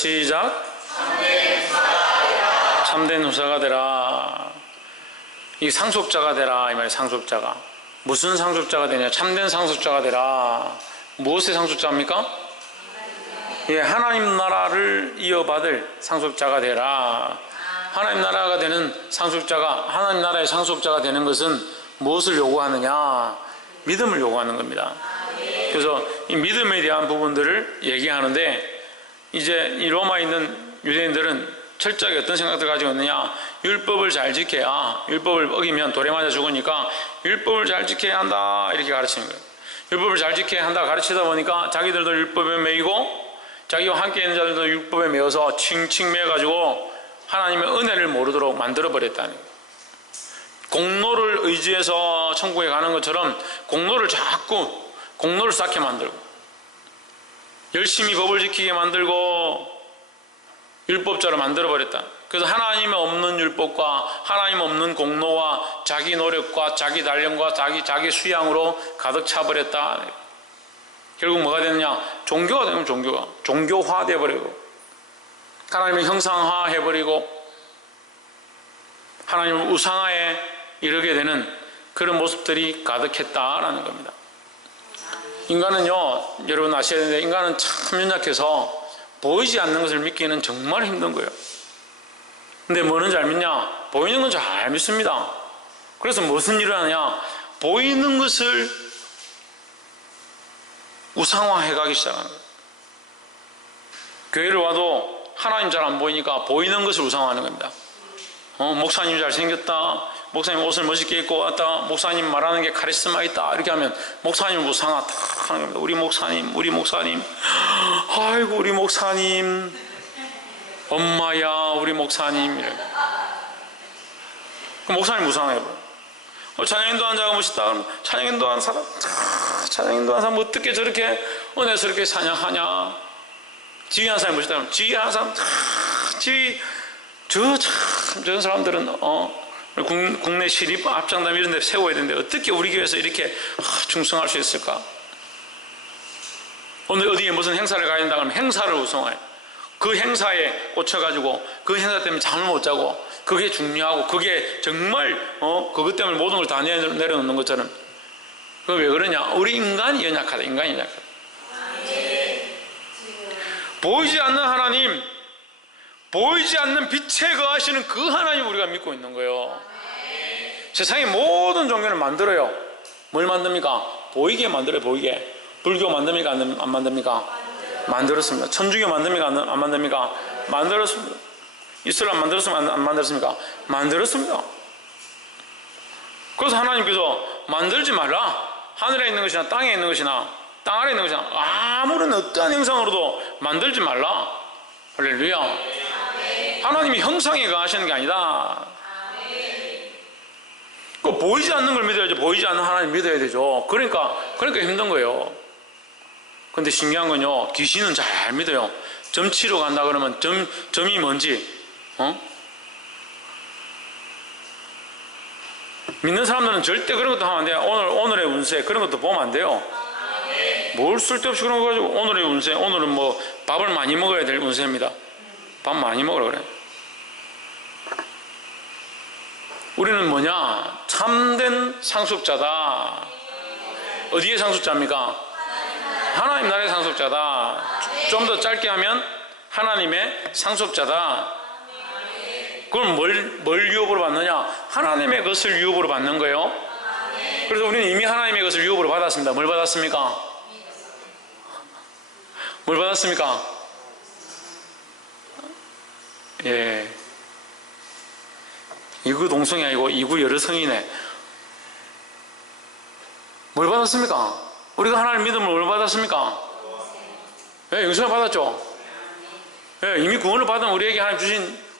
시작. 참된 후사가 되라. 이 상속자가 되라 이 말이에요. 상속자가. 무슨 상속자가 되냐? 참된 상속자가 되라. 무엇의 상속자입니까? 예, 하나님 나라를 이어받을 상속자가 되라. 하나님 나라가 되는 상속자가, 하나님 나라의 상속자가 되는 것은 무엇을 요구하느냐? 믿음을 요구하는 겁니다. 그래서 이 믿음에 대한 부분들을 얘기하는데, 이제 이 로마에 있는 유대인들은 철저하게 어떤 생각을 가지고 있느냐? 율법을 잘 지켜야, 율법을 어기면 돌에 맞아 죽으니까 율법을 잘 지켜야 한다 이렇게 가르치는 거예요. 율법을 잘 지켜야 한다 가르치다 보니까 자기들도 율법에 매이고 자기와 함께 있는 자들도 율법에 매여서 칭칭 매여가지고 하나님의 은혜를 모르도록 만들어버렸다는 거예요. 공로를 의지해서 천국에 가는 것처럼 공로를 자꾸 공로를 쌓게 만들고 열심히 법을 지키게 만들고 율법자로 만들어버렸다. 그래서 하나님의 없는 율법과 하나님 없는 공로와 자기 노력과 자기 단련과 자기 수양으로 가득 차버렸다. 결국 뭐가 되느냐? 종교가 되면 종교화 되어버리고 하나님을 형상화해버리고 하나님을 우상화에 이르게 되는 그런 모습들이 가득했다라는 겁니다. 인간은요, 여러분 아셔야 되는데, 인간은 참 연약해서 보이지 않는 것을 믿기는 정말 힘든 거예요. 근데 뭐는 잘 믿냐? 보이는 건 잘 믿습니다. 그래서 무슨 일을 하냐? 보이는 것을 우상화해 가기 시작하는 거예요. 교회를 와도 하나님 잘 안 보이니까 보이는 것을 우상화하는 겁니다. 목사님 잘생겼다, 목사님 옷을 멋있게 입고 왔다, 목사님 말하는 게 카리스마 있다, 이렇게 하면 목사님을 우상화 탁 하는 겁니다. 우리 목사님, 아이고 우리 목사님, 엄마야 우리 목사님, 이렇게. 그럼 목사님 우상화해버려. 찬양인도 한 자가 멋있다 그러면 찬양인도 한 사람 어떻게 저렇게 은혜스럽게 찬양하냐? 지휘한 사람이 멋있다 그러면 지휘한 사람 저런 사람들은 국내 시립 합창단 이런 데 세워야 되는데 어떻게 우리 교회에서 이렇게 충성할 수 있을까? 오늘 어디에 무슨 행사를 가야 된다 그러면 행사를 우상화해. 그 행사에 꽂혀가지고 그 행사 때문에 잠을 못 자고 그게 중요하고 그게 정말 그것 때문에 모든 걸 다 내려놓는 것처럼. 그거 왜 그러냐? 우리 인간이 연약하다. 보이지 않는 하나님, 보이지 않는 빛에 거하시는 그 하나님 우리가 믿고 있는 거예요. 세상의 모든 종교를 만들어요. 뭘 만듭니까? 보이게 만들어요. 보이게. 불교 만듭니까? 안 만듭니까? 만들었습니다. 천주교 만듭니까? 안 만듭니까? 만들었습니다. 이슬람 만들었습니까? 안 만들었습니까? 만들었습니다. 그래서 하나님께서 만들지 말라. 하늘에 있는 것이나 땅에 있는 것이나 땅 아래에 있는 것이나 아무런 어떠한 형상으로도 만들지 말라. 할렐루야. 하나님이 형상에 거하시는 게 아니다. 그 보이지 않는 걸 믿어야죠. 보이지 않는 하나님 믿어야 되죠. 그러니까 힘든 거예요. 근데 신기한 건요, 귀신은 잘 믿어요. 점 치러 간다 그러면 점이 뭔지 믿는 사람들은 절대 그런 것도 하면 안 돼요. 오늘의 운세 그런 것도 보면 안 돼요. 뭘 쓸데없이 그런 거 가지고 오늘의 운세, 오늘은 뭐 밥을 많이 먹어야 될 운세입니다. 밥 많이 먹으라 그래. 우리는 뭐냐? 참된 상속자다. 어디의 상속자입니까? 하나님 나라의 상속자다. 좀 더 짧게 하면 하나님의 상속자다. 그럼 뭘 유업으로 받느냐? 하나님의 것을 유업으로 받는 거예요. 그래서 우리는 이미 하나님의 것을 유업으로 받았습니다. 뭘 받았습니까? 뭘 받았습니까? 예. 이구 동성이 아니고 이구 여러성이네. 뭘 받았습니까? 우리가 하나님 믿음을 뭘 받았습니까? 예, 영생을 받았죠. 예, 이미 구원을 받은 우리에게 하나님 주신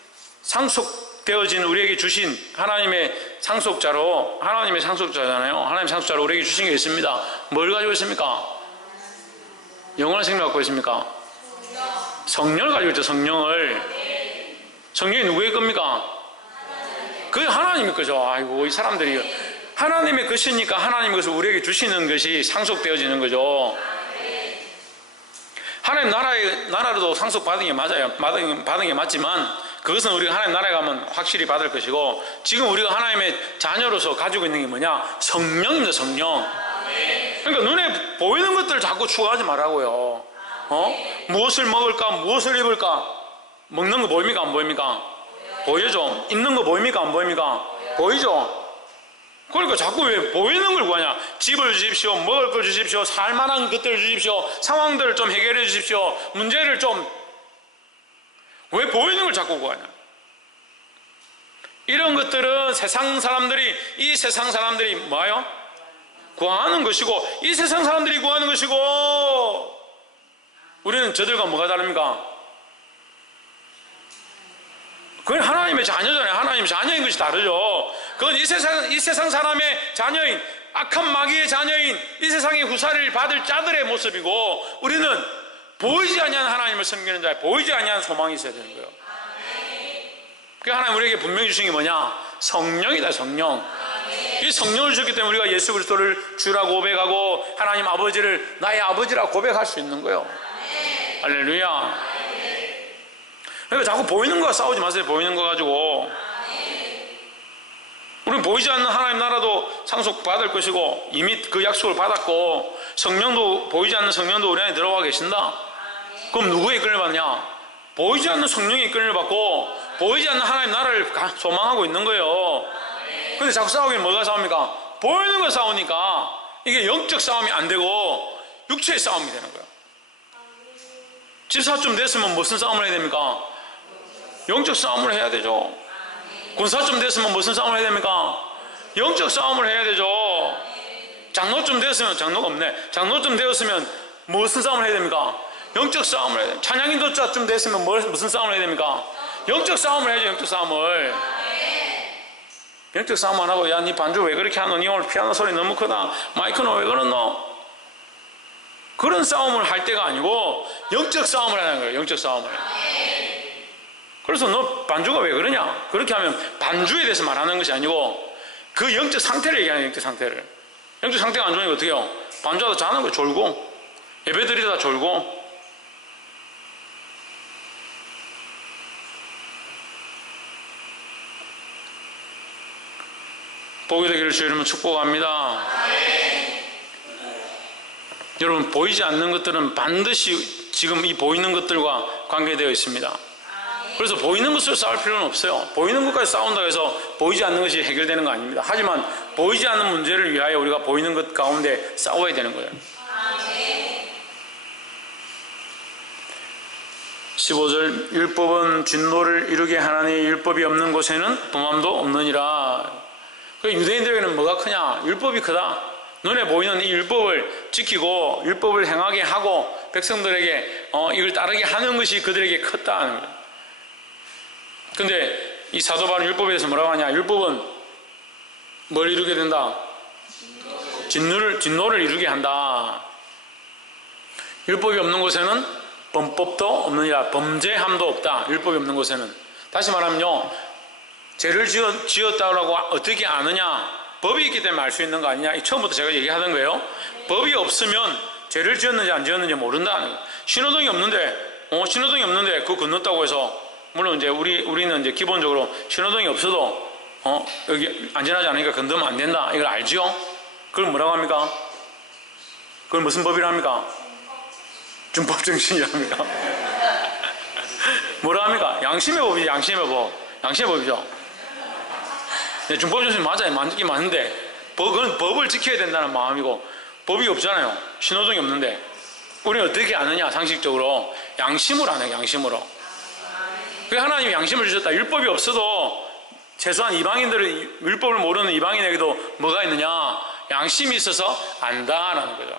상속되어진 우리에게 주신 하나님의 상속자로, 하나님의 상속자잖아요. 하나님의 상속자로 우리에게 주신 게 있습니다. 뭘 가지고 있습니까? 영원한 생명을 갖고 있습니까? 성령을 가지고 있죠. 성령이 누구의 겁니까? 그게 하나님의 거죠. 아이고, 이 사람들이 하나님의 것이니까 하나님의 것을 우리에게 주시는 것이 상속되어지는 거죠. 하나님 나라로도 상속 받은 게 맞아요. 받은 게 맞지만 그것은 우리가 하나님 나라에 가면 확실히 받을 것이고, 지금 우리가 하나님의 자녀로서 가지고 있는 게 뭐냐? 성령입니다. 성령. 그러니까 눈에 보이는 것들을 자꾸 추구하지 말라고요. 무엇을 먹을까? 무엇을 입을까? 먹는 거 보입니까? 안 보입니까? 보여죠. 입는 거 보입니까? 안 보입니까? 보이죠. 그러니까 자꾸 왜 보이는 걸 구하냐? 집을 주십시오. 먹을 걸 주십시오. 살만한 것들을 주십시오. 상황들을 좀 해결해 주십시오. 문제를 좀. 왜 보이는 걸 자꾸 구하냐? 이런 것들은 이 세상 사람들이 뭐예요? 구하는 것이고, 이 세상 사람들이 구하는 것이고, 우리는 저들과 뭐가 다릅니까? 그건 하나님의 자녀잖아요. 하나님의 자녀인 것이 다르죠. 그건 이 세상 사람의 자녀인, 악한 마귀의 자녀인, 이 세상의 후사를 받을 자들의 모습이고, 우리는 보이지 아니하는 하나님을 섬기는 자, 보이지 아니하는 소망이 있어야 되는 거예요. 그 하나님 우리에게 분명히 주신 게 뭐냐? 성령이다. 성령. 이 성령을 주셨기 때문에 우리가 예수 그리스도를 주라고 고백하고, 하나님 아버지를 나의 아버지라고 고백할 수 있는 거예요. 할렐루야. 그러니까 자꾸 보이는 거와 싸우지 마세요. 보이는 거 가지고. 우리는 보이지 않는 하나님 나라도 상속받을 것이고, 이미 그 약속을 받았고, 성령도, 보이지 않는 성령도 우리 안에 들어와 계신다. 그럼 누구의 이끌림을 받냐? 보이지 않는 성령의 이끌림을 받고, 보이지 않는 하나님 나라를 소망하고 있는 거예요. 근데 자꾸 싸우기는 뭐가 싸웁니까? 보이는 거 싸우니까 이게 영적 싸움이 안 되고 육체의 싸움이 되는 거예요. 집사쯤 됐으면 무슨 싸움을 해야 됩니까? 영적 싸움을 해야 되죠. 군사쯤 됐으면 무슨 싸움을 해야 됩니까? 영적 싸움을 해야 되죠. 장로쯤 됐으면, 장로가 없네. 장로쯤 되었으면 무슨 싸움을 해야 됩니까? 영적 싸움을 해야 돼요. 찬양인도자쯤 됐으면 무슨 싸움을 해야 됩니까? 영적 싸움을 해야죠. 영적 싸움을. 영적 싸움 안 하고, 야, 니 반주 왜 그렇게 하노? 니 오늘 피아노 소리 너무 크다. 마이크는 왜 그러노? 그런 싸움을 할 때가 아니고 영적 싸움을 하는 거예요. 영적 싸움을. 그래서 너 반주가 왜 그러냐? 그렇게 하면 반주에 대해서 말하는 것이 아니고 그 영적 상태를 얘기하는, 영적 상태를. 영적 상태가 안 좋으니까 어떻게 해요? 반주하다 자는 거 졸고, 예배 드리다 졸고. 복이 되기를 주의 이름으로 축복합니다. 여러분, 보이지 않는 것들은 반드시 지금 이 보이는 것들과 관계되어 있습니다. 그래서 보이는 것으로 싸울 필요는 없어요. 보이는 것까지 싸운다고 해서 보이지 않는 것이 해결되는 거 아닙니다. 하지만 보이지 않는 문제를 위하여 우리가 보이는 것 가운데 싸워야 되는 거예요. 15절, 율법은 진노를 이루게 하나니 율법이 없는 곳에는 범함도 없느니라. 유대인들에게는 뭐가 크냐? 율법이 크다. 눈에 보이는 이 율법을 지키고 율법을 행하게 하고 백성들에게 이걸 따르게 하는 것이 그들에게 컸다는 거예요. 근데 이 사도 바울은 율법에 대해서 뭐라고 하냐? 율법은 뭘 이루게 된다? 진노를 이루게 한다. 율법이 없는 곳에는 범법도 없느니라. 범죄함도 없다. 율법이 없는 곳에는. 다시 말하면요, 죄를 지었다고 어떻게 아느냐? 법이 있기 때문에 알 수 있는 거 아니냐? 처음부터 제가 얘기하던 거예요. 법이 없으면 죄를 지었는지 안 지었는지 모른다는 거예요. 신호등이 없는데 그거 건넜다고 해서, 물론 이제 우리는 이제 기본적으로 신호등이 없어도 여기 안전하지 않으니까 건너면 안 된다, 이걸 알지요? 그걸 뭐라고 합니까? 그걸 무슨 법이라 합니까? 준법정신이랍니다. 뭐라 합니까? 양심의 법이죠. 양심의 법. 양심의 법이죠. 네, 준법정신 맞아요. 맞긴 맞는데 그건 법을 지켜야 된다는 마음이고, 법이 없잖아요. 신호등이 없는데 우리는 어떻게 아느냐? 상식적으로 양심으로 아는, 양심으로. 그래서 하나님이 양심을 주셨다. 율법이 없어도 최소한 이방인들은, 율법을 모르는 이방인에게도 뭐가 있느냐? 양심이 있어서 안다라는 거죠.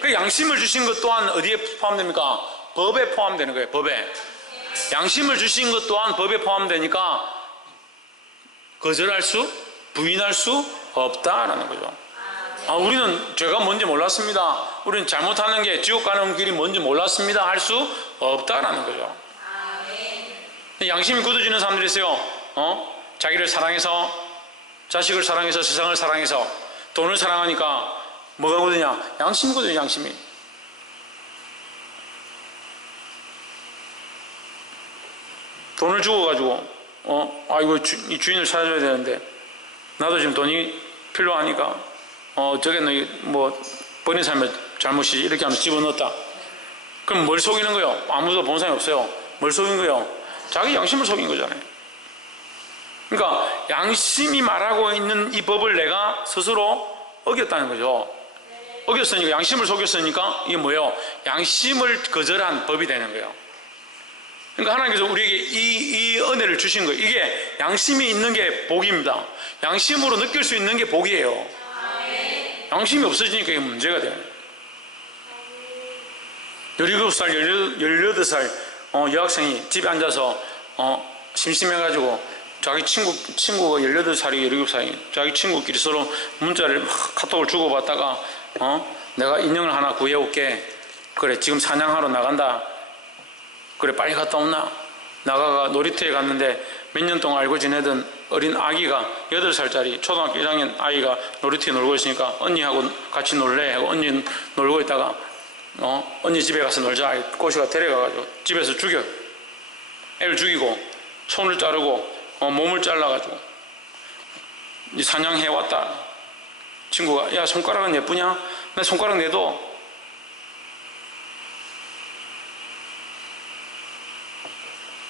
그 양심을 주신 것 또한 어디에 포함됩니까? 법에 포함되는 거예요. 법에. 양심을 주신 것 또한 법에 포함되니까 거절할 수, 부인할 수 없다라는 거죠. 우리는 죄가 뭔지 몰랐습니다. 우리는 잘못하는 게 지옥 가는 길이 뭔지 몰랐습니다. 할 수 없다라는 거죠. 양심이 굳어지는 사람들이 있어요. 자기를 사랑해서, 자식을 사랑해서, 세상을 사랑해서, 돈을 사랑하니까 뭐가 굳으냐? 양심이 굳어요. 양심이. 돈을 주고가지고 이거 이 주인을 찾아줘야 되는데 나도 지금 돈이 필요하니까 저게는 뭐 버린 사람의 잘못이지 이렇게 하면 집어넣었다. 그럼 뭘 속이는 거예요? 아무도 본 사람이 없어요. 뭘 속인 거예요? 자기 양심을 속인 거잖아요. 그러니까 양심이 말하고 있는 이 법을 내가 스스로 어겼다는 거죠. 어겼으니까, 양심을 속였으니까 이게 뭐예요? 양심을 거절한 법이 되는 거예요. 그러니까 하나님께서 우리에게 이 은혜를 주신 거예요. 이게 양심이 있는 게 복입니다. 양심으로 느낄 수 있는 게 복이에요. 양심이 없어지니까 이게 문제가 돼요. 17살, 18살 여학생이 집에 앉아서 심심해가지고 자기 친구가 18살이 17살이 자기 친구끼리 서로 문자를 막 카톡을 주고받다가 내가 인형을 하나 구해올게. 그래, 지금 사냥하러 나간다. 그래, 빨리 갔다 오나? 나가가 놀이터에 갔는데 몇 년 동안 알고 지내던 어린 아기가 8살짜리 초등학교 1학년 아이가 놀이터에 놀고 있으니까 언니하고 같이 놀래 하고 언니 놀고 있다가 언니 집에 가서 놀자. 꼬시가 데려가가지고 집에서 죽여. 애를 죽이고 손을 자르고 몸을 잘라가지고 사냥해왔다. 친구가 야, 손가락은 예쁘냐? 내 손가락 내도.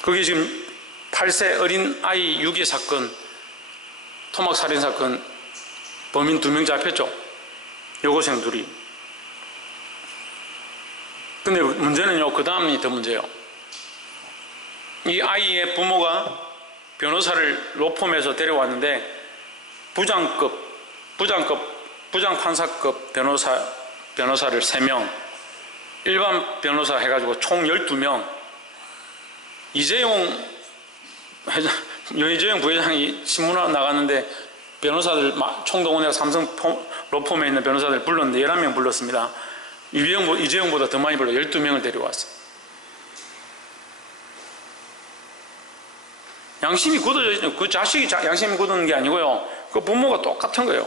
그게 지금 8세 어린 아이 유괴 사건, 토막 살인 사건 범인 2명 잡혔죠. 여고생 둘이. 근데 문제는요, 그 다음이 더 문제예요. 이 아이의 부모가 변호사를 로펌에서 데려왔는데 부장판사급 변호사를 3명, 일반 변호사 해가지고 총 12명. 이재용 부회장이 신문에 나갔는데 변호사들 총동원해서 삼성 로펌에 있는 변호사들 불렀는데 11명 불렀습니다. 이재용보다 더 많이 불러 12명을 데려왔어요. 양심이 굳어져 있죠. 그 자식이 양심이 굳는 게 아니고요. 그 부모가 똑같은 거예요.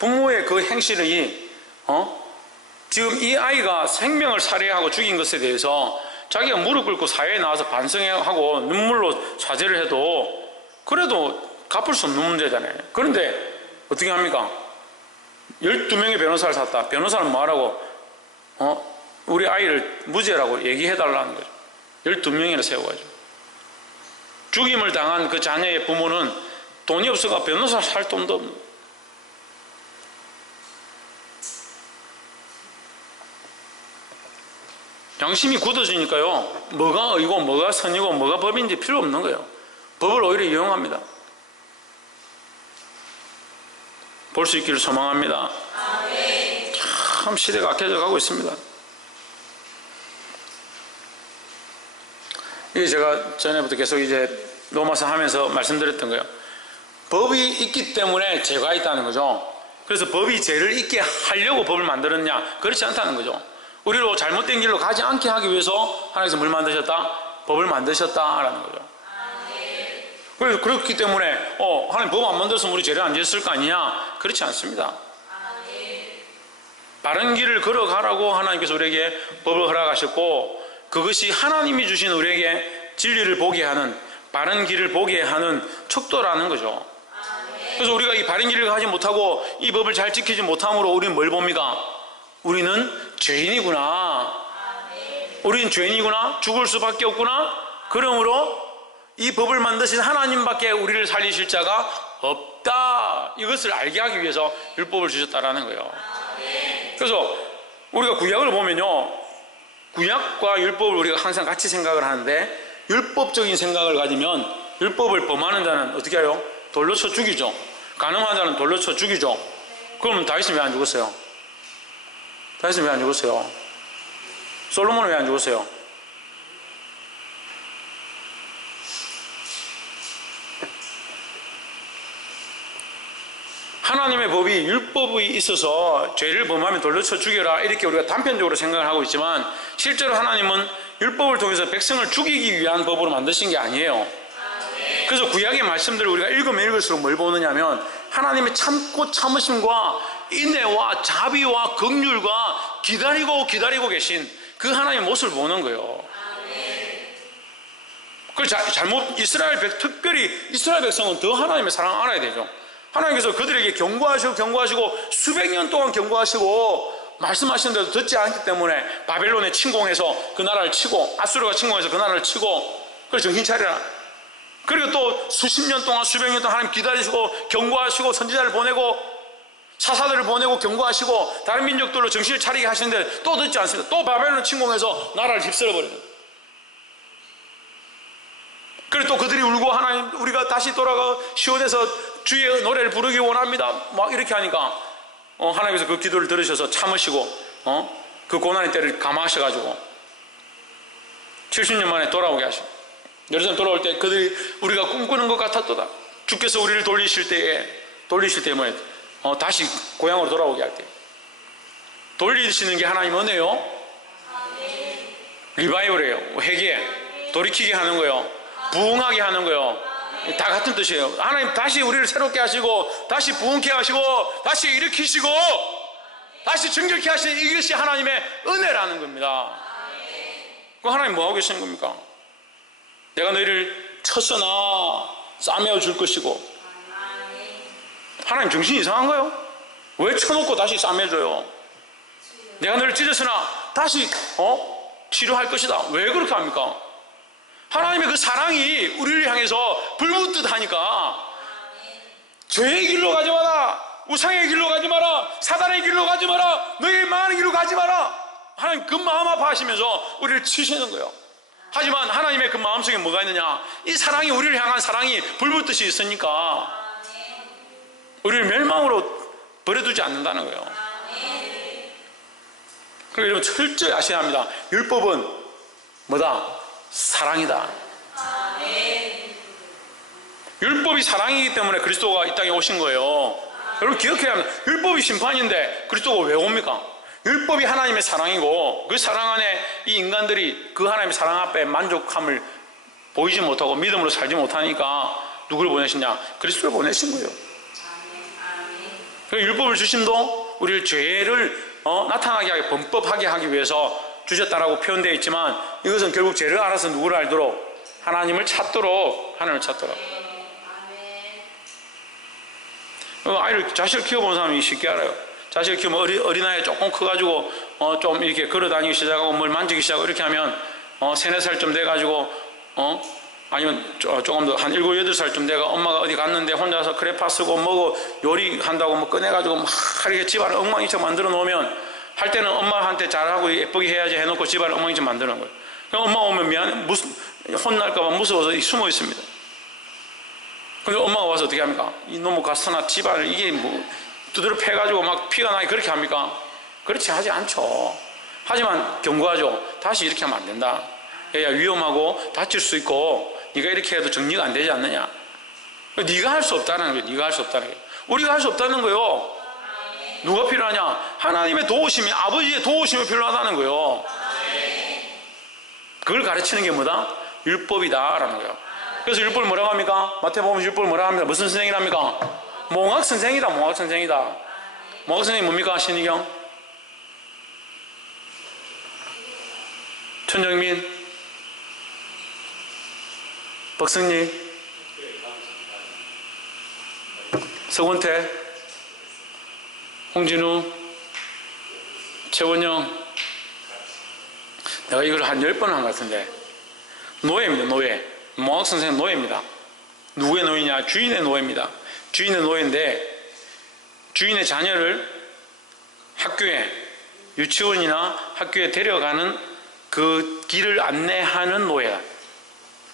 부모의 그 행실이 지금 이 아이가 생명을 살해하고 죽인 것에 대해서 자기가 무릎 꿇고 사회에 나와서 반성하고 눈물로 사죄를 해도 그래도 갚을 수 없는 문제잖아요. 그런데 어떻게 합니까? 12명의 변호사를 샀다. 변호사는 뭐하라고? 우리 아이를 무죄라고 얘기해달라는 거죠. 12명이나 세워가지고. 죽임을 당한 그 자녀의 부모는 돈이 없어가 변호사 살 돈도 없는. 양심이 굳어지니까요, 뭐가 의고 뭐가 선이고 뭐가 법인지 필요 없는 거예요. 법을 오히려 이용합니다. 볼 수 있기를 소망합니다. 참 시대가 악해져 가고 있습니다. 이게 제가 전에부터 계속 이제 로마서 하면서 말씀드렸던 거예요. 법이 있기 때문에 죄가 있다는 거죠. 그래서 법이 죄를 있게 하려고 법을 만들었냐? 그렇지 않다는 거죠. 우리로 잘못된 길로 가지 않게 하기 위해서 하나님께서 뭘 만드셨다? 법을 만드셨다라는 거죠. 그래서 그렇기 때문에 하나님 법 안 만들었으면 우리 죄를 안 지었을 거 아니냐? 그렇지 않습니다. 바른 길을 걸어가라고 하나님께서 우리에게 법을 허락하셨고, 그것이 하나님이 주신 우리에게 진리를 보게 하는, 바른 길을 보게 하는 척도라는 거죠. 그래서 우리가 이 바른 길을 가지 못하고 이 법을 잘 지키지 못함으로 우리는 뭘 봅니까? 우리는 죄인이구나. 우리는 죄인이구나. 죽을 수밖에 없구나. 그러므로 이 법을 만드신 하나님밖에 우리를 살리실 자가 없다. 이것을 알게 하기 위해서 율법을 주셨다라는 거예요. 그래서 우리가 구약을 보면요, 구약과 율법을 우리가 항상 같이 생각을 하는데, 율법적인 생각을 가지면 율법을 범하는 자는 어떻게 해요? 돌로 쳐 죽이죠. 간음한 자는 돌로 쳐 죽이죠. 그러면 다윗은 왜 안 죽었어요? 다윗은 왜 안 죽었어요? 솔로몬은 왜 안 죽었어요? 하나님의 법이, 율법이 있어서 죄를 범하면 돌로 쳐 죽여라, 이렇게 우리가 단편적으로 생각을 하고 있지만, 실제로 하나님은 율법을 통해서 백성을 죽이기 위한 법으로 만드신 게 아니에요. 그래서 구약의 말씀들을 우리가 읽으면 읽을수록 뭘 보느냐면, 하나님의 참고 참으심과 인내와 자비와 긍휼과 기다리고 계신 그 하나님의 모습을 보는 거예요. 잘못 특별히 이스라엘 백성은 더 하나님의 사랑을 알아야 되죠. 하나님께서 그들에게 경고하시고 수백 년 동안 경고하시고 말씀하시는데도 듣지 않기 때문에 바벨론에 침공해서 그 나라를 치고, 아수르가 침공해서 그 나라를 치고, 그래서 정신 차리라. 그리고 또 수십 년 동안 수백 년 동안 하나님 기다리시고 경고하시고 선지자를 보내고 사사들을 보내고 경고하시고 다른 민족들로 정신을 차리게 하시는데 또 듣지 않습니다. 또 바벨론 침공해서 나라를 휩쓸어버립니다. 그리고 또 그들이 울고 하나님 우리가 다시 돌아가 시온에서 주의 노래를 부르기 원합니다 막 이렇게 하니까 하나님께서 그 기도를 들으셔서 참으시고 그 고난의 때를 감화하셔가지고 70년 만에 돌아오게 하십니다. 예루살렘 돌아올 때 그들이 우리가 꿈꾸는 것 같았도다. 주께서 우리를 돌리실 때에 뭐예요? 다시 고향으로 돌아오게 할 때 돌리시는 게 하나님 은혜요. 리바이벌이에요. 회개, 돌이키게 하는 거예요. 부흥하게 하는 거예요. 다 같은 뜻이에요. 하나님 다시 우리를 새롭게 하시고 다시 부흥케 하시고 다시 일으키시고 다시 정결케 하시는 이것이 하나님의 은혜라는 겁니다. 그 하나님 뭐하고 계시는 겁니까? 내가 너희를 쳤으나 싸매어 줄 것이고. 하나님 정신이 이상한 거예요? 왜 쳐놓고 다시 싸매줘요? 내가 너희를 찢었으나 다시 치료할 것이다. 왜 그렇게 합니까? 하나님의 그 사랑이 우리를 향해서 불붙듯 하니까 죄의 길로 가지 마라, 우상의 길로 가지 마라, 사단의 길로 가지 마라, 너희의 마음의 길로 가지 마라. 하나님 그 마음 아파하시면서 우리를 치시는 거예요. 하지만 하나님의 그 마음속에 뭐가 있느냐? 이 사랑이, 우리를 향한 사랑이 불붙듯이 있으니까 우리를 멸망으로 버려두지 않는다는 거예요. 그러니까 여러분 철저히 아셔야 합니다. 율법은 뭐다? 사랑이다. 율법이 사랑이기 때문에 그리스도가 이 땅에 오신 거예요. 여러분 기억해야 합니다. 율법이 심판인데 그리스도가 왜 옵니까? 율법이 하나님의 사랑이고 그 사랑 안에 이 인간들이 그 하나님의 사랑 앞에 만족함을 보이지 못하고 믿음으로 살지 못하니까 누구를 보내시냐? 그리스도를 보내신 거예요. 그 율법을 주심도 우리를 죄를 나타나게 하게, 범법하게 하기 위해서 주셨다라고 표현되어 있지만 이것은 결국 죄를 알아서 누구를 알도록? 하나님을 찾도록. 자식을 키워본 사람이 쉽게 알아요. 자식을 키우면 어린아이 조금 커가지고 좀 이렇게 걸어다니기 시작하고 뭘 만지기 시작하고 이렇게 하면 3, 4살쯤 돼가지고 아니면 조금 더 한 7, 8살쯤 돼가 엄마가 어디 갔는데 혼자서 크레파 쓰고 뭐고 요리한다고 뭐 꺼내가지고 막 이렇게 집안을 엉망이처럼 만들어 놓으면 할 때는 엄마한테 잘하고 예쁘게 해야지 해놓고 집안을 엉망이처럼 만드는 거예요. 그럼 엄마 오면 혼날까봐 무서워서 숨어 있습니다. 근데 엄마가 와서 어떻게 합니까? 이놈의 가스나 집안을 이게 뭐 두드려 패가지고 막 피가 나게 그렇게 합니까? 그렇지 하지 않죠. 하지만 경고하죠. 다시 이렇게 하면 안 된다. 얘야 위험하고 다칠 수 있고 네가 이렇게 해도 정리가 안 되지 않느냐. 네가 할 수 없다는 거예요. 네가 할 수 없다는 거예요. 우리가 할 수 없다는 거예요. 누가 필요하냐? 하나님의 도우심이, 아버지의 도우심이 필요하다는 거예요. 그걸 가르치는 게 뭐다? 율법이다 라는 거예요. 그래서 율법을 뭐라고 합니까? 마태복음 율법을 뭐라고 합니까? 무슨 선생이랍니까? 몽학선생이다. 몽학선생이 뭡니까? 신희경? 천정민? 박승리? 서건태? 홍진우? 최원영? 내가 이걸 한 10번 한 것 같은데 노예입니다. 노예. 몽학선생은 노예입니다. 누구의 노예냐? 주인의 노예입니다. 주인의 노예인데 주인의 자녀를 학교에, 유치원이나 학교에 데려가는 그 길을 안내하는 노예다.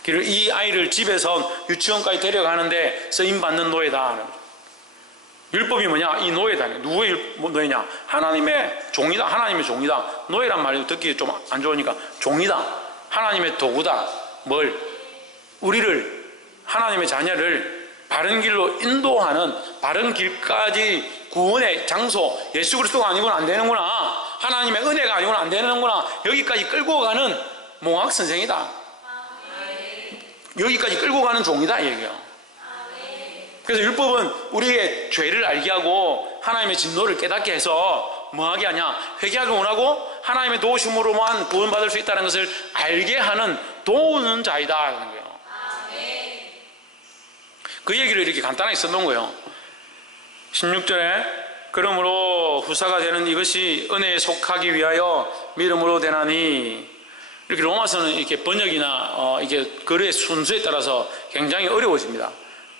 이 아이를 집에서 유치원까지 데려가는데 쓰임받는 노예다. 율법이 뭐냐? 이 노예다. 누구의 노예냐? 하나님의 종이다. 하나님의 종이다. 노예란 말이 듣기 좀 안 좋으니까 종이다. 하나님의 도구다. 뭘? 우리를, 하나님의 자녀를 바른 길로 인도하는, 바른 길까지 구원의 장소, 예수 그리스도가 아니고는 안 되는구나, 하나님의 은혜가 아니고는 안 되는구나, 여기까지 끌고 가는 몽학 선생이다. 여기까지 끌고 가는 종이다 이 얘기예요. 그래서 율법은 우리의 죄를 알게 하고 하나님의 진노를 깨닫게 해서 뭐하게 하냐? 회개하기 원하고 하나님의 도우심으로만 구원받을 수 있다는 것을 알게 하는 도우는 자이다 하는 거예요. 그 얘기를 이렇게 간단하게 써놓은 거예요. 16절에 그러므로 후사가 되는 이것이 은혜에 속하기 위하여 믿음으로 되나니, 이렇게 로마서는 이렇게 번역이나 이게 글의 순서에 따라서 굉장히 어려워집니다.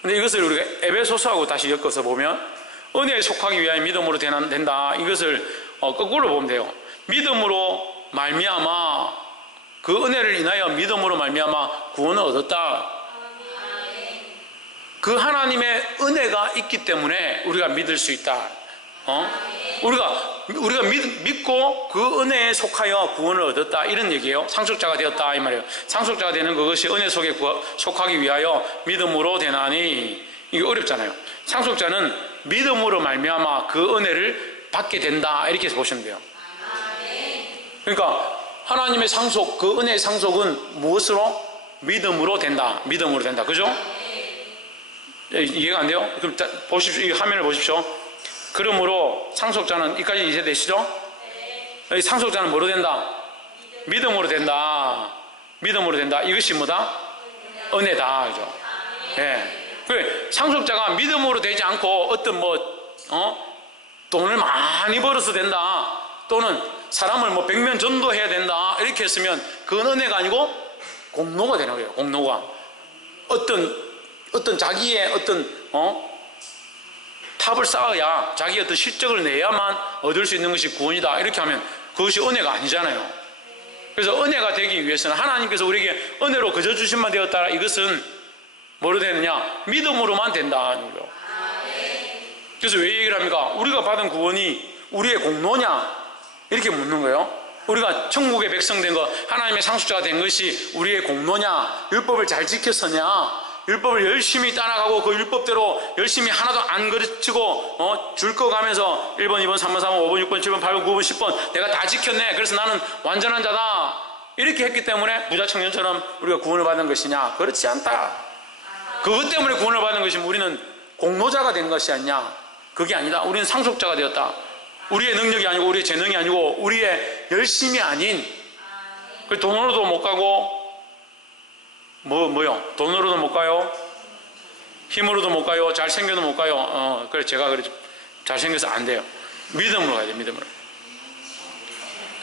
근데 이것을 우리가 에베소서하고 다시 엮어서 보면 은혜에 속하기 위하여 믿음으로 된다, 이것을 거꾸로 보면 돼요. 믿음으로 말미암아, 그 은혜를 인하여 믿음으로 말미암아 구원을 얻었다. 그 하나님의 은혜가 있기 때문에 우리가 믿을 수 있다. 우리가 믿고 그 은혜에 속하여 구원을 얻었다, 이런 얘기예요. 상속자가 되었다 이 말이에요. 상속자가 되는 그것이 은혜 속에 속하기 위하여 믿음으로 되나니, 이게 어렵잖아요. 상속자는 믿음으로 말미암아 그 은혜를 받게 된다, 이렇게 해서 보시면 돼요. 그러니까 하나님의 상속, 그 은혜의 상속은 무엇으로? 믿음으로 된다. 믿음으로 된다. 그죠? 이해가 안 돼요? 그럼 보십시오. 이 화면을 보십시오. 그러므로 상속자는, 이까지 이해되시죠? 네. 상속자는 뭐로 된다? 믿음으로 된다. 믿음으로 된다. 이것이 뭐다? 은혜다. 그죠? 예. 네. 그래, 상속자가 믿음으로 되지 않고 어떤 돈을 많이 벌어서 된다, 또는 사람을 100명 전도해야 된다, 이렇게 했으면 그건 은혜가 아니고 공로가 되는 거예요. 공로가. 어떤 자기의 탑을 쌓아야, 자기의 어떤 실적을 내야만 얻을 수 있는 것이 구원이다, 이렇게 하면 그것이 은혜가 아니잖아요. 그래서 은혜가 되기 위해서는 하나님께서 우리에게 은혜로 그저 주심만 되었다, 이것은 뭐로 되느냐? 믿음으로만 된다는 거예요. 그래서 왜 얘기를 합니까? 우리가 받은 구원이 우리의 공로냐? 이렇게 묻는 거예요. 우리가 천국의 백성 된 것, 하나님의 상속자가 된 것이 우리의 공로냐? 율법을 잘 지켰었냐? 율법을 열심히 따라가고 그 율법대로 열심히 하나도 안 거르치고 줄 거 가면서 1번, 2번, 3번, 4번, 5번, 6번, 7번, 8번, 9번, 10번 내가 다 지켰네, 그래서 나는 완전한 자다, 이렇게 했기 때문에 부자 청년처럼 우리가 구원을 받은 것이냐? 그렇지 않다. 그것 때문에 구원을 받은 것이면 우리는 공로자가 된 것이 아니냐? 그게 아니다. 우리는 상속자가 되었다. 우리의 능력이 아니고 우리의 재능이 아니고 우리의 열심이 아닌, 그 돈으로도 못 가고 뭐요? 돈으로도 못 가요, 힘으로도 못 가요, 잘생겨도 못 가요. 그래, 제가 그래 잘생겨서 안 돼요. 믿음으로 가야 돼요. 믿음으로.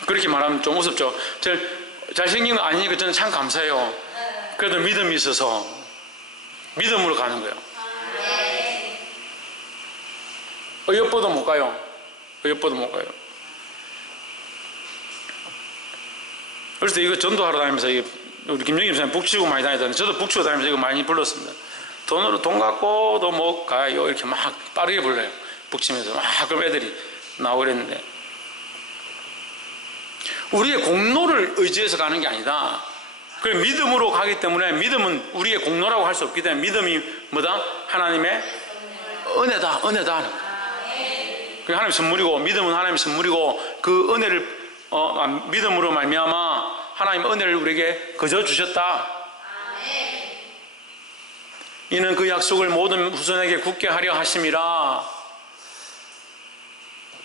그렇게 말하면 좀 우습죠. 잘생긴 거 아니니까 저는 참 감사해요. 그래도 믿음이 있어서 믿음으로 가는 거예요. 의협보도 못 가요. 의협보도 못 가요. 그래서 이거 전도하러 다니면서 우리 김정희 집사님 북치고 많이 다니잖아요. 저도 북치고 다니면서 이거 많이 불렀습니다. 돈 갖고도 못 가요, 이렇게 막 빠르게 불러요. 북치면서 막. 그럼 애들이 나오고 그랬는데, 우리의 공로를 의지해서 가는 게 아니다. 그래, 믿음으로 가기 때문에, 믿음은 우리의 공로라고 할 수 없기 때문에 믿음이 뭐다? 하나님의 은혜다. 은혜다. 그게 하나님의 선물이고, 믿음은 하나님의 선물이고, 그 은혜를 믿음으로 말미암아 하나님 은혜를 우리에게 거저 주셨다. 이는 그 약속을 모든 후손에게 굳게 하려 하심이라.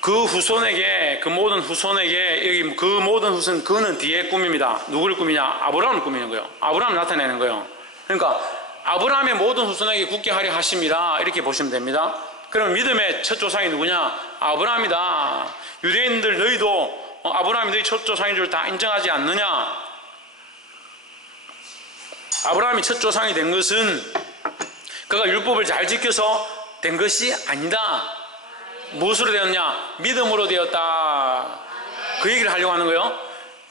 그 후손에게, 그 모든 후손에게, 여기 그 모든 후손, 그는 뒤에 꿈입니다. 누구를 꿈이냐? 아브라함을 꾸미는 거예요. 아브라함을 나타내는 거예요. 그러니까 아브라함의 모든 후손에게 굳게 하려 하심이라, 이렇게 보시면 됩니다. 그럼 믿음의 첫 조상이 누구냐? 아브라함이다. 유대인들 너희도 아브라함이 너희 첫 조상인 줄 다 인정하지 않느냐? 아브라함이 첫 조상이 된 것은 그가 율법을 잘 지켜서 된 것이 아니다. 무엇으로 되었냐? 믿음으로 되었다. 그 얘기를 하려고 하는 거예요.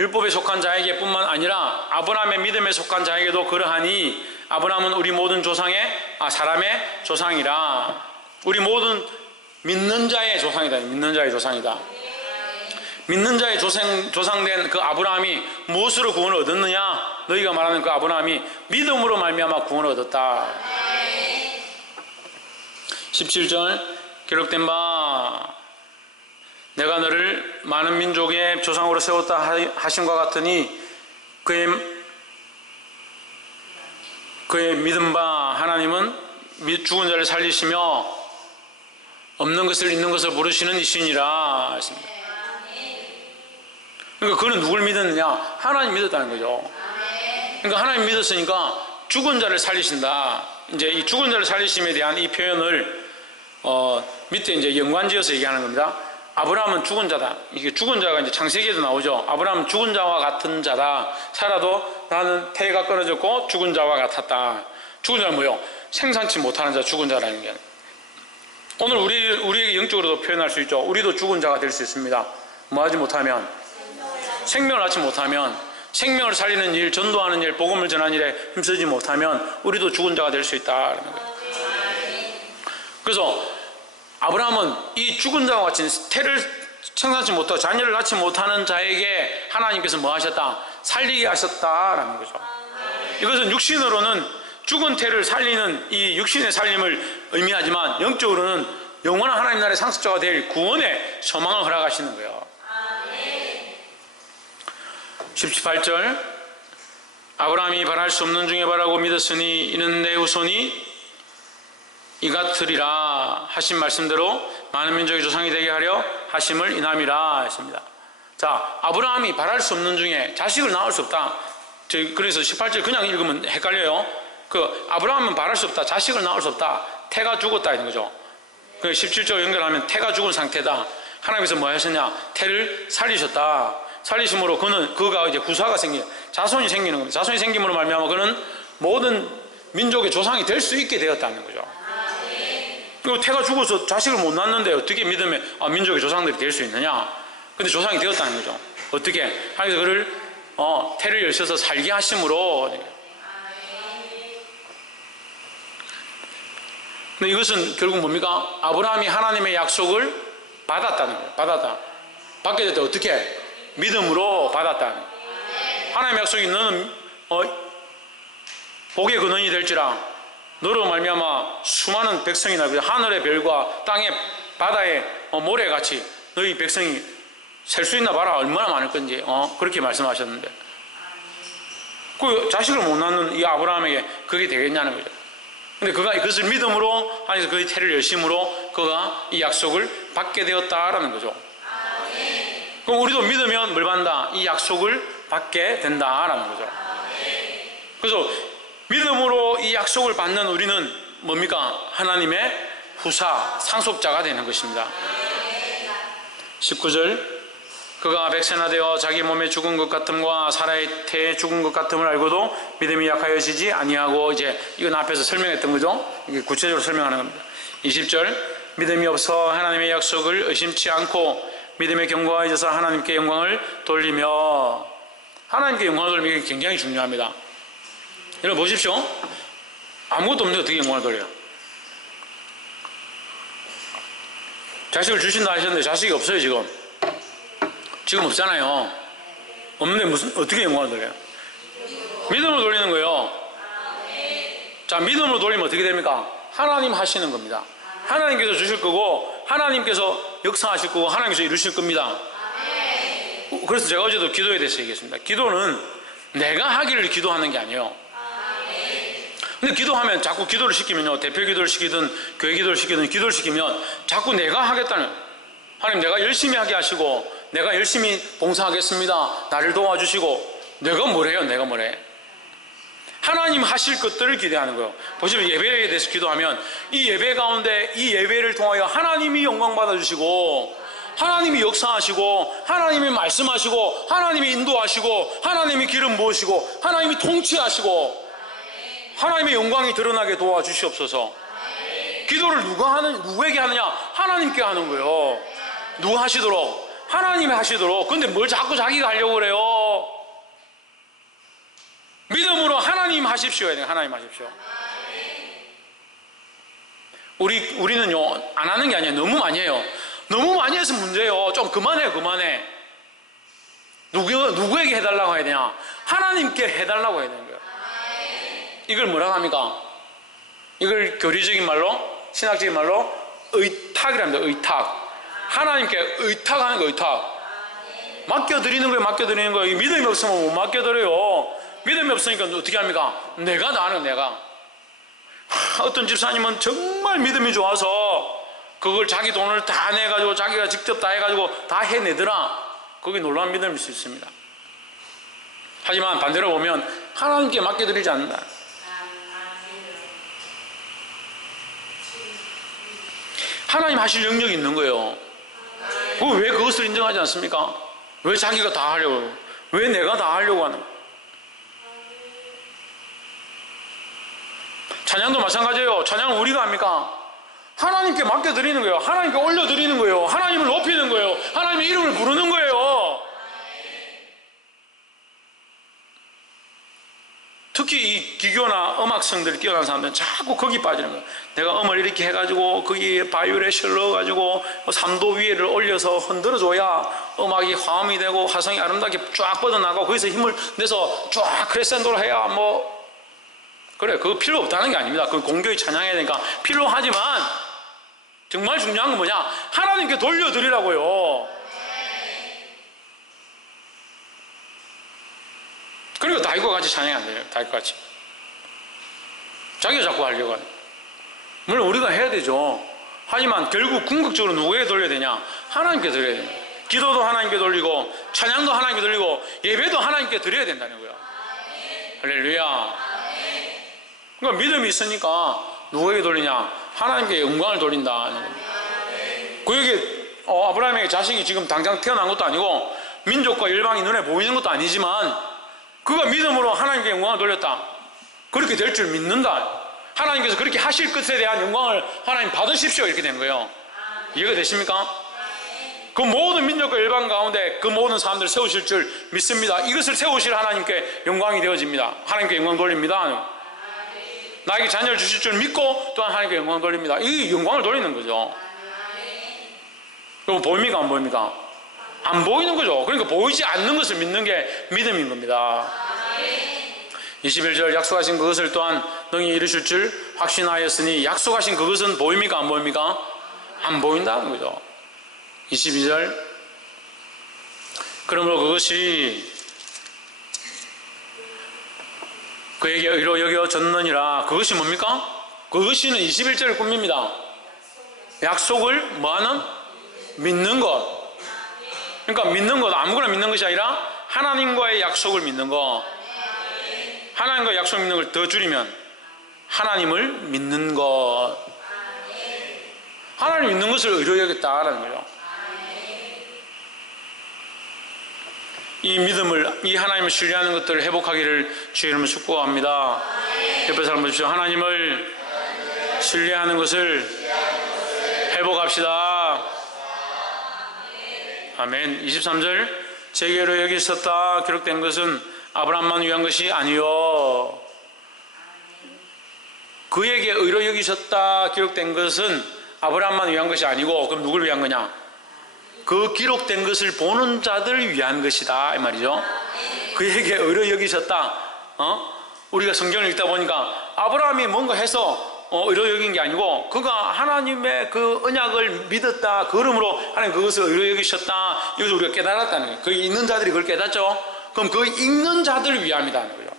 율법에 속한 자에게 뿐만 아니라 아브라함의 믿음에 속한 자에게도 그러하니, 아브라함은 우리 모든 사람의 조상이라. 우리 모든 믿는 자의 조상이다. 믿는 자의 조상이다. 믿는 자의 조상된 그 아브라함이 무엇으로 구원을 얻었느냐? 너희가 말하는 그 아브라함이 믿음으로 말미암아 구원을 얻었다. 17절 기록된 바, 내가 너를 많은 민족의 조상으로 세웠다 하심과 같으니 그의 믿은 바 하나님은 죽은 자를 살리시며 없는 것을 있는 것을 부르시는 이시니라 했습니다. 그러니까 그는 누굴 믿었느냐? 하나님 믿었다는 거죠. 그러니까 하나님 믿었으니까 죽은 자를 살리신다. 이제 이 죽은 자를 살리심에 대한 이 표현을 밑에 이제 연관지어서 얘기하는 겁니다. 아브라함은 죽은 자다. 이게 죽은 자가 이제 창세기에도 나오죠. 아브라함은 죽은 자와 같은 자다. 살아도 나는 태가 끊어졌고 죽은 자와 같았다. 죽은 자는 뭐요? 생산치 못하는 자, 죽은 자라는 게. 오늘 우리에게 영적으로도 표현할 수 있죠. 우리도 죽은 자가 될 수 있습니다. 뭐 하지 못하면? 생명을 낳지 못하면, 생명을 살리는 일, 전도하는 일, 복음을 전하는 일에 힘쓰지 못하면 우리도 죽은 자가 될 수 있다는 거예요. 그래서 아브라함은 이 죽은 자와 같이 태를 생산치 못하고 자녀를 낳지 못하는 자에게 하나님께서 뭐 하셨다? 살리게 하셨다라는 거죠. 이것은 육신으로는 죽은 태를 살리는 이 육신의 살림을 의미하지만 영적으로는 영원한 하나님 나라의 상속자가 될 구원의 소망을 허락하시는 거예요. 18절 아브라함이 바랄 수 없는 중에 바라고 믿었으니 이는 내 후손이 이같으리라 하신 말씀대로 많은 민족의 조상이 되게 하려 하심을 인함이라 했습니다. 자, 아브라함이 바랄 수 없는 중에 자식을 낳을 수 없다. 그래서 18절 그냥 읽으면 헷갈려요. 아브라함은 바랄 수 없다. 자식을 낳을 수 없다. 태가 죽었다 이런 거죠. 17절 연결하면 태가 죽은 상태다. 하나님께서 뭐 하셨냐? 태를 살리셨다. 살리심으로 그가 이제 후사가 자손이 생기는 겁니다. 자손이 생김으로 말미암아 그는 모든 민족의 조상이 될 수 있게 되었다는 거죠. 그리고 태가 죽어서 자식을 못 낳는데 어떻게 믿으면 민족의 조상들이 될 수 있느냐? 근데 조상이 되었다는 거죠. 어떻게? 하나님께서 그를 태를 열셔서 살게 하심으로. 근데 이것은 결국 뭡니까? 아브라함이 하나님의 약속을 받았다는 거예요. 받게 될 때 어떻게? 믿음으로 받았다는 거예요. 하나님의 약속이 너는 복의 근원이 될지라 너로 말미암아 수많은 백성이 나고 하늘의 별과 땅의 바다의 모래같이 너희 백성이 셀 수 있나 봐라. 얼마나 많을 건지 그렇게 말씀하셨는데 그 자식을 못 낳는 이 아브라함에게 그게 되겠냐는 거죠. 근데 그가 그것을 믿음으로 하나님께서 그의 태를 열심으로 그가 이 약속을 받게 되었다라는 거죠. 그럼 우리도 믿으면 뭘 받는다? 이 약속을 받게 된다라는 거죠. 그래서 믿음으로 이 약속을 받는 우리는 뭡니까? 하나님의 후사, 상속자가 되는 것입니다. 19절 그가 백세나 되어 자기 몸에 죽은 것 같음과 사라의 태에 죽은 것 같음을 알고도 믿음이 약하여지지 아니하고 이제 이건 앞에서 설명했던 거죠. 이게 구체적으로 설명하는 겁니다. 20절 믿음이 없어 하나님의 약속을 의심치 않고 믿음의 견고가 잊어서 하나님께 영광을 돌리며 하나님께 영광을 돌리는 게 굉장히 중요합니다. 여러분 보십시오. 아무것도 없는데 어떻게 영광을 돌려요? 자식을 주신다 하셨는데 자식이 없어요. 지금 없잖아요. 없는데 어떻게 영광을 돌려요? 믿음으로 돌리는 거예요. 자, 믿음으로 돌리면 어떻게 됩니까? 하나님 하시는 겁니다. 하나님께서 주실 거고 하나님께서 역사하실 거고 하나님께서 이루실 겁니다. 그래서 제가 어제도 기도에 대해서 얘기했습니다. 기도는 내가 하기를 기도하는 게 아니에요. 근데 기도하면 자꾸 기도를 시키면요, 대표 기도를 시키든 교회 기도를 시키든 기도를 시키면 자꾸 내가 하겠다는, 하나님 내가 열심히 하게 하시고 내가 열심히 봉사하겠습니다, 나를 도와주시고, 내가 뭐래요? 내가 뭐래? 하나님 하실 것들을 기대하는 거예요. 보시면 예배에 대해서 기도하면 이 예배 가운데 이 예배를 통하여 하나님이 영광 받아주시고 하나님이 역사하시고 하나님이 말씀하시고 하나님이 인도하시고 하나님이 기름 부으시고 하나님이 통치하시고 하나님의 영광이 드러나게 도와주시옵소서. 기도를 누구에게 하느냐? 하나님께 하는 거예요. 누가 하시도록? 하나님이 하시도록. 근데 뭘 자꾸 자기가 하려고 그래요? 믿음으로 하나님 하십시오. 하나님 하십시오. 우리는요, 안 하는 게 아니에요. 너무 많이 해요. 너무 많이 해서 문제예요. 좀 그만해요, 그만해. 누구에게 해달라고 해야 되냐? 하나님께 해달라고 해야 되는 거예요. 이걸 뭐라고 합니까? 이걸 교리적인 말로, 신학적인 말로 의탁이랍니다. 의탁. 하나님께 의탁하는 거예요. 의탁. 맡겨드리는 거예요. 맡겨드리는 거예요. 믿음이 없으면 못 맡겨드려요. 믿음이 없으니까 어떻게 합니까? 내가 나는 내가. 어떤 집사님은 정말 믿음이 좋아서 그걸 자기 돈을 다 내가지고 자기가 직접 다 해가지고 다 해내더라. 그게 놀라운 믿음일 수 있습니다. 하지만 반대로 보면 하나님께 맡겨드리지 않는다. 하나님 하실 영역이 있는 거예요. 왜 그것을 인정하지 않습니까? 왜 자기가 다 하려고, 왜 내가 다 하려고 하는 거예요? 찬양도 마찬가지예요. 찬양은 우리가 합니까? 하나님께 맡겨드리는 거예요. 하나님께 올려드리는 거예요. 하나님을 높이는 거예요. 하나님의 이름을 부르는 거예요. 특히 이 기교나 음악성들이 뛰어난 사람들은 자꾸 거기 빠지는 거예요. 내가 음을 이렇게 해가지고 거기에 바이올렛을 넣어가지고 3도 위에를 올려서 흔들어줘야 음악이 화음이 되고 화성이 아름답게 쫙 뻗어나가고 거기서 힘을 내서 쫙 크레센도로 해야 뭐 그래, 그거 필요 없다는 게 아닙니다. 그 공교히 찬양해야 되니까 필요하지만 정말 중요한 건 뭐냐? 하나님께 돌려드리라고요. 그리고 다윗과 같이 찬양이 안 돼요. 다윗과 같이 자기가 자꾸 하려고 하는. 물론 우리가 해야 되죠. 하지만 결국 궁극적으로 누구에게 돌려야 되냐? 하나님께 드려야 돼요. 기도도 하나님께 돌리고 찬양도 하나님께 돌리고 예배도 하나님께 드려야 된다는 거예요. 할렐루야. 그러니까 믿음이 있으니까 누구에게 돌리냐? 하나님께 영광을 돌린다. 그에게 아브라함에게 자식이 지금 당장 태어난 것도 아니고 민족과 열방이 눈에 보이는 것도 아니지만 그가 믿음으로 하나님께 영광을 돌렸다. 그렇게 될 줄 믿는다. 하나님께서 그렇게 하실 것에 대한 영광을 하나님 받으십시오. 이렇게 된 거예요. 이해가 되십니까? 그 모든 민족과 열방 가운데 그 모든 사람들을 세우실 줄 믿습니다. 이것을 세우실 하나님께 영광이 되어집니다. 하나님께 영광 돌립니다. 나에게 자녀를 주실 줄 믿고 또한 하나님께 영광 돌립니다. 이 영광을 돌리는 거죠. 그럼 보입니까? 안 보입니까? 안 보이는 거죠. 그러니까 보이지 않는 것을 믿는 게 믿음인 겁니다. 21절 약속하신 그것을 또한 능히 이루실 줄 확신하였으니 약속하신 그것은 보입니까? 안 보입니까? 안 보인다는 거죠. 22절 그러므로 그것이 그에게 의로 여겨졌느니라. 그것이 뭡니까? 그것이는 21절을 꾸밉니다. 약속을 뭐하는? 믿는 것. 그러니까 믿는 것, 아무거나 믿는 것이 아니라 하나님과의 약속을 믿는 것. 하나님과의 약속 믿는 걸 더 줄이면 하나님을 믿는 것. 하나님 믿는 것을 의로 여겼다라는 거죠. 이 믿음을, 이 하나님을 신뢰하는 것들을 회복하기를 주의 이름으로 축복합니다. 옆에 사람 보십시오. 하나님을 신뢰하는 것을 회복합시다. 아멘. 23절 제게로 여기셨다 기록된 것은 아브라함만 위한 것이 아니요 그에게 의로 여기셨다 기록된 것은 아브라함만 위한 것이 아니고 그럼 누굴 위한 거냐? 그 기록된 것을 보는 자들 위한 것이다 이 말이죠. 그에게 의로 여기셨다. 우리가 성경을 읽다 보니까 아브라함이 뭔가 해서 의로 여긴 게 아니고 그가 하나님의 그 언약을 믿었다. 그러므로 하나님 그것을 의로 여기셨다. 이것을 우리가 깨달았다는 거예요. 거기 있는 자들이 그걸 깨닫죠. 그럼 그 읽는 자들을 위함이라는 거예요.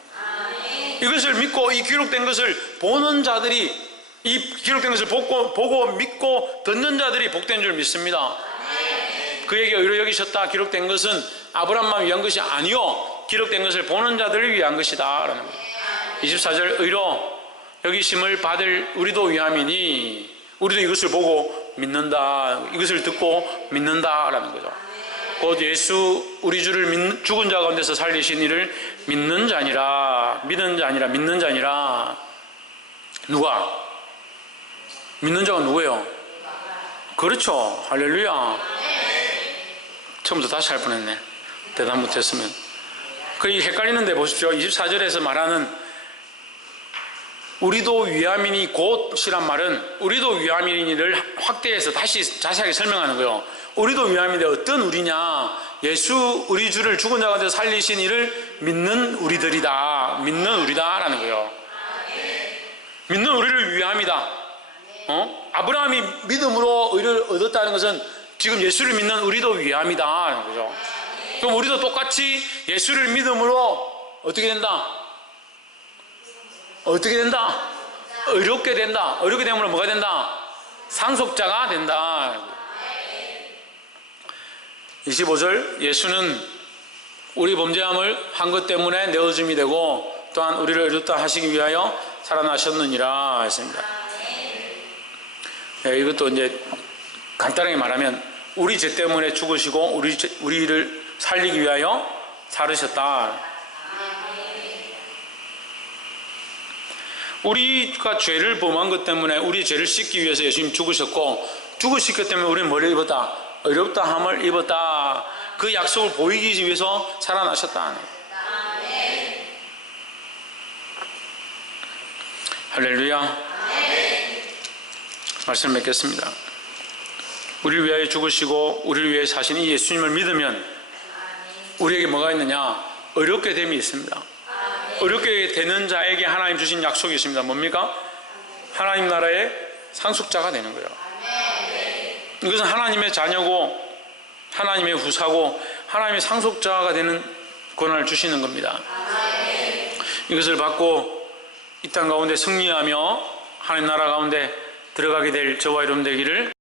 이것을 믿고 이 기록된 것을 보는 자들이 이 기록된 것을 보고 믿고 듣는 자들이 복된 줄 믿습니다. 그에게 의로 여기셨다 기록된 것은 아브라함만 위한 것이 아니요 기록된 것을 보는 자들을 위한 것이다 라는 거예요. 24절 의로 여기심을 받을 우리도 위함이니 우리도 이것을 보고 믿는다. 이것을 듣고 믿는다라는 거죠. 곧 예수 우리 주를 죽은 자 가운데서 살리신 이를 믿는 자니라. 믿는 자니라. 믿는 자니라. 누가? 믿는 자가 누구예요? 그렇죠. 할렐루야. 처음부터 다시 할 뻔했네. 대답 못했으면. 그 헷갈리는데 보십시오. 24절에서 말하는 우리도 위함이니 곧이란 말은 우리도 위함이니를 확대해서 다시 자세하게 설명하는 거예요. 우리도 위함인데 어떤 우리냐? 예수 우리 주를 죽은 자 가운데 살리신 이를 믿는 우리들이다. 믿는 우리다라는 거예요. 믿는 우리를 위함이다. 아브라함이 믿음으로 의를 얻었다는 것은 지금 예수를 믿는 우리도 위함이다라는 거죠. 그럼 우리도 똑같이 예수를 믿음으로 어떻게 된다? 어떻게 된다? 의롭게 된다. 의롭게 되면 뭐가 된다? 상속자가 된다. 25절 예수는 우리 범죄함을 한 것 때문에 내어줌이 되고 또한 우리를 의롭다 하시기 위하여 살아나셨느니라 했습니다. 네, 이것도 이제 간단하게 말하면 우리 죄 때문에 죽으시고 우리를 살리기 위하여 살으셨다. 우리가 죄를 범한 것 때문에 우리 죄를 씻기 위해서 예수님 죽으셨고, 죽으셨기 때문에 우리는 뭐를 입었다? 의롭다 함을 입었다. 그 약속을 보이기 위해서 살아나셨다. 할렐루야. 말씀 맺겠습니다. 우리를 위하여 죽으시고 우리를 위해 사신 이 예수님을 믿으면 우리에게 뭐가 있느냐? 어렵게 됨이 있습니다. 어렵게 되는 자에게 하나님 주신 약속이 있습니다. 뭡니까? 하나님 나라의 상속자가 되는 거예요. 이것은 하나님의 자녀고 하나님의 후사고 하나님의 상속자가 되는 권한을 주시는 겁니다. 이것을 받고 이 땅 가운데 승리하며 하나님 나라 가운데 들어가게 될 저와 여러분 되기를